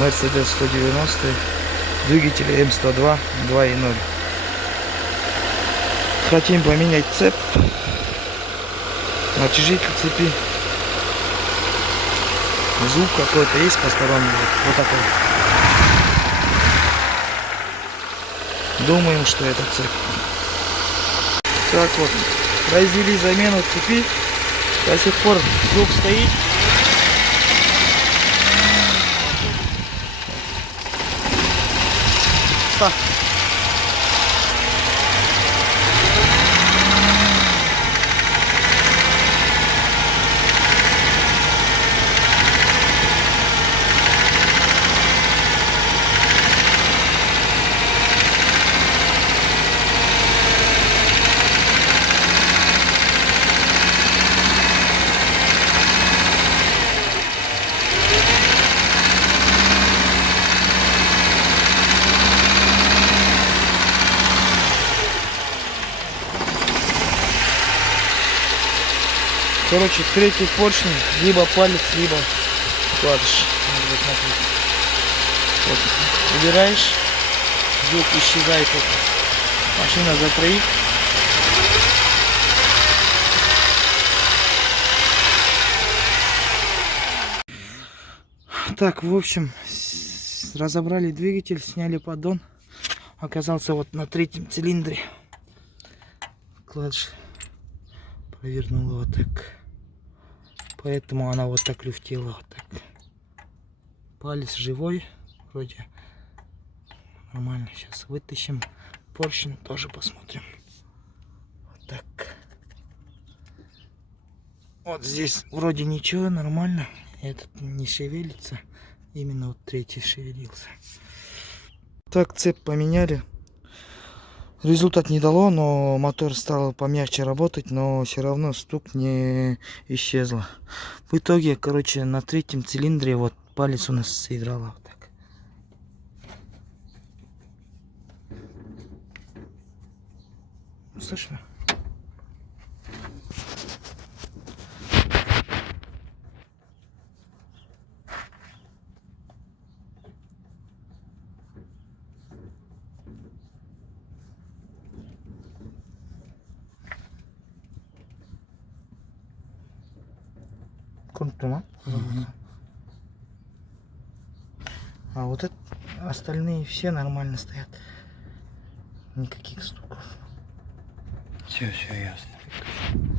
Mercedes 190, двигатель М102 2.0. Хотим поменять цепь, натяжитель цепи. Звук какой-то есть посторонний, вот такой. Думаем, что это цепь. Так вот, произвели замену цепи. До сих пор звук стоит. Короче, третий поршень, либо палец, либо вкладыш. Вот, убираешь, звук исчезает. Вот. Машина затроит. Так, в общем, разобрали двигатель, сняли поддон. Оказался вот на третьем цилиндре. Вкладыш провернула вот так. Поэтому она вот так люфтила, вот так. Палец живой, вроде нормально. Сейчас вытащим поршень, тоже посмотрим. Вот так. Вот здесь вроде ничего, нормально. Этот не шевелится. Именно вот третий шевелился. Так, цепь поменяли. Результат не дало, но мотор стал помягче работать, но все равно стук не исчезла. В итоге, короче, на третьем цилиндре вот палец у нас сыграла вот так. Слышно? А вот это, остальные все нормально стоят. Никаких стуков. Все ясно.